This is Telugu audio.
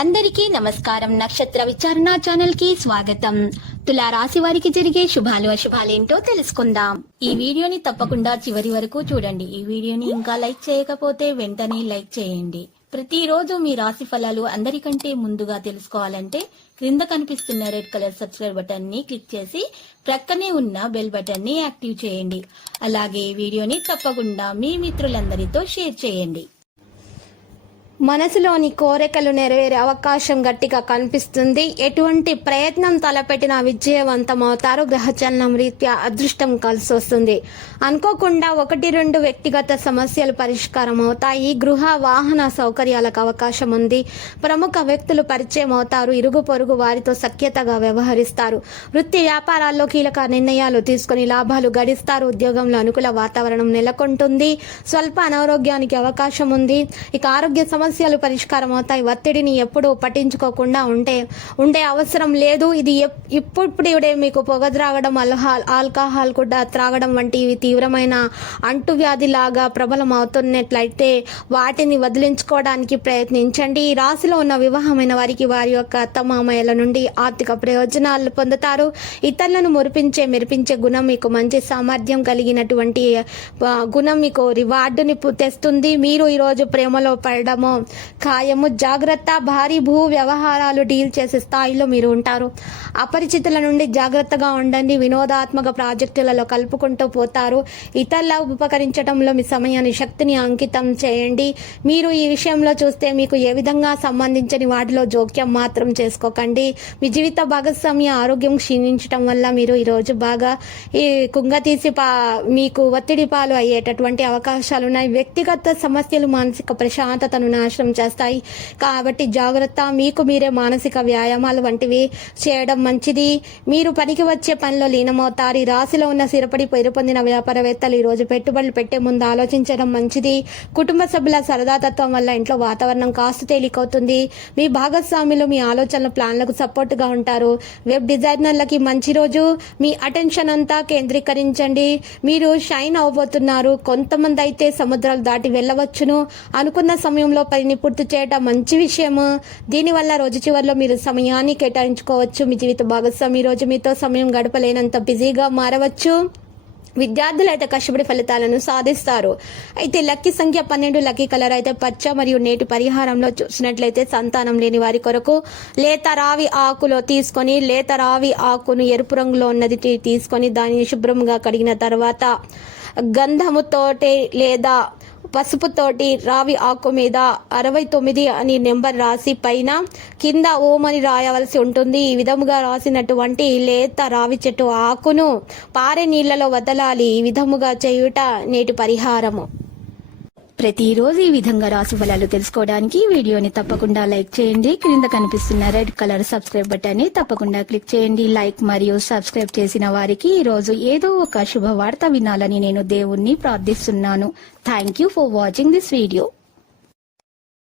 అందరికీ నమస్కారం. నక్షత్ర విచారణ ఛానల్ కి స్వాగతం. తులా రాశి వారికి జరిగే శుభాలు అశుభాలేంటో తెలుసుకుందాం. ఈ వీడియోని తప్పకుండా చివరి వరకు చూడండి. ఈ వీడియోని ఇంకా లైక్ చేయకపోతే వెంటనే లైక్ చేయండి. ప్రతిరోజు మీ రాశి ఫలాలు అందరికంటే ముందుగా తెలుసుకోవాలంటే క్రింద కనిపిస్తున్న రెడ్ కలర్ సబ్స్క్రైబ్ బటన్ ని క్లిక్ చేసి ప్రక్కనే ఉన్న బెల్ బటన్ ని యాక్టివ్ చేయండి. అలాగే ఈ వీడియోని తప్పకుండా మీ మిత్రులందరితో షేర్ చేయండి. మనసులోని కోరికలు నెరవేరే అవకాశం గట్టిగా కనిపిస్తుంది. ఎటువంటి ప్రయత్నం తలపెట్టినా విజయవంతమవుతారు. గ్రహచలనం రీత్యా అదృష్టం కలిసి వస్తుంది. అనుకోకుండా 1-2 వ్యక్తిగత సమస్యలు పరిష్కారం అవుతాయి. గృహ వాహన సౌకర్యాలకు అవకాశం ఉంది. ప్రముఖ వ్యక్తులు పరిచయం అవుతారు. ఇరుగు పొరుగు వారితో సఖ్యతగా వ్యవహరిస్తారు. వృత్తి వ్యాపారాల్లో కీలక నిర్ణయాలు తీసుకుని లాభాలు గడిస్తారు. ఉద్యోగంలో అనుకూల వాతావరణం నెలకొంటుంది. స్వల్ప అనారోగ్యానికి అవకాశం ఉంది. ఇక ఆరోగ్య సమస్యలు పరిష్కారం అవుతాయి. ఒత్తిడిని ఎప్పుడూ పట్టించుకోకుండా ఉండే అవసరం లేదు. ఇది ఇప్పుడే మీకు పొగ త్రాగడం, ఆల్కహాల్ కూడా త్రాగడం వంటివి తీవ్రమైన అంటువ్యాధి లాగా ప్రబలం అవుతున్నట్లయితే వాటిని వదిలించుకోవడానికి ప్రయత్నించండి. ఈ రాశిలో ఉన్న వివాహమైన వారికి వారి యొక్క అత్తమామయ్యల నుండి ఆర్థిక ప్రయోజనాలు పొందుతారు. ఇతరులను మెరిపించే గుణం మీకు మంచి సామర్థ్యం కలిగినటువంటి గుణం మీకు రివార్డుని తెస్తుంది. మీరు ఈరోజు ప్రేమలో పడడము ఖాయము. జాగ్రత్త. భారీ భూ వ్యవహారాలు డీల్ చేసే స్థాయిలో మీరు ఉంటారు. అపరిచితుల నుండి జాగ్రత్తగా ఉండండి. వినోదాత్మక ప్రాజెక్టులలో కలుపుకుంటూ పోతారు. ఇతరుల ఉపకరించడంలో మీ సమయాన్ని శక్తిని అంకితం చేయండి. మీరు ఈ విషయంలో చూస్తే మీకు ఏ విధంగా సంబంధించని వాటిలో జోక్యం మాత్రం చేసుకోకండి. మీ జీవిత భాగస్వామ్య ఆరోగ్యం క్షీణించడం వల్ల మీరు ఈరోజు బాగా కుంగతీసి మీకు ఒత్తిడి పాలు అయ్యేటటువంటి అవకాశాలున్నాయి. వ్యక్తిగత సమస్యలు మానసిక ప్రశాంతతను నాశనం చేస్తాయి. కాబట్టి జాగ్రత్త. మీకు మీరే మానసిక వ్యాయామాలు వంటివి చేయడం మంచిది. మీరు పనికి వచ్చే పనిలో లీనమవుతారు. ఈ రాశిలో ఉన్న స్థిరపడి పేరు పొందిన వ్యాపారవేత్తలు ఈ రోజు పెట్టుబడులు పెట్టే ముందు ఆలోచించడం మంచిది. కుటుంబ సభ్యుల సరదాతత్వం వల్ల ఇంట్లో వాతావరణం కాస్త తేలికవుతుంది. మీ భాగస్వాములు మీ ఆలోచనల ప్లాన్లకు సపోర్ట్ గా ఉంటారు. వెబ్ డిజైనర్లకి మంచి రోజు. మీ అటెన్షన్ అంతా కేంద్రీకరించండి. మీరు షైన్ అవబోతున్నారు. కొంతమంది అయితే సముద్రాలు దాటి వెళ్ళవచ్చును. అనుకున్న సమయంలో పనిని పూర్తి చేయడం మంచి విషయము. దీనివల్ల రోజు చివరిలో మీరు సమయాన్ని కేటాయించుకోవచ్చు. మీ జీవిత భాగస్వామి రోజు మీతో సమయం గడపలేనంత బిజీగా మారవచ్చు. విద్యార్థులు అయితే కష్టపడి ఫలితాలను సాధిస్తారు. అయితే లక్కీ సంఖ్య 12. లక్కీ కలర్ అయితే పచ్చ. మరియు నేటి పరిహారంలో చూసినట్లయితే సంతానం లేని వారి కొరకు లేత రావి ఆకును ఎరుపు రంగులో ఉన్నది తీసుకొని దానిని శుభ్రంగా కడిగిన తర్వాత గంధముతోటి లేదా పసుపుతోటి రావి ఆకు మీద 69 అని నెంబర్ రాసి పైన కింద ఓం అని రాయవలసి ఉంటుంది. ఈ విధముగా రాసినటువంటి లేత రావి చెట్టు ఆకును పారే నీళ్లలో వదలాలి. ఈ విధముగా చేయుట నేటి పరిహారము. ప్రతిరోజు ఈ విధంగా రాశి ఫలాలు తెలుసుకోవడానికి వీడియోని తప్పకుండా లైక్ చేయండి. క్రింద కనిపిస్తున్న రెడ్ కలర్ సబ్స్క్రైబ్ బటన్ ని తప్పకుండా క్లిక్ చేయండి. లైక్ మరియు సబ్స్క్రైబ్ చేసిన వారికి ఈ రోజు ఏదో ఒక శుభవార్త వినాలని నేను దేవుణ్ణి ప్రార్థిస్తున్నాను. Thank you for watching this video.